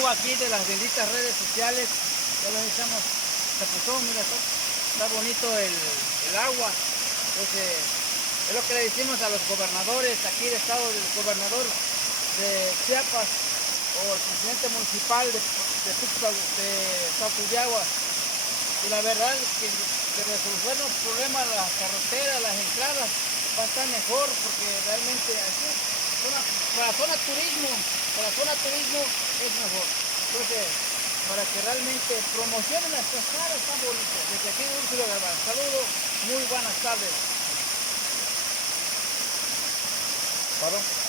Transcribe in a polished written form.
agua aquí de las benditas redes sociales. Ya lo echamos, se puso, mira, está bonito el agua. Entonces, es lo que le decimos a los gobernadores aquí del estado, del gobernador de Chiapas o el presidente municipal de Tuxtla, de Salto. Y la verdad es que resolver los problemas, las carreteras, las entradas, va a estar mejor porque realmente así, para la zona turismo es mejor. Entonces, para que realmente promocionen nuestras caras tan bonitas. Desde aquí de Úrsula Galván. Saludos, muy buenas tardes. ¿Pablo?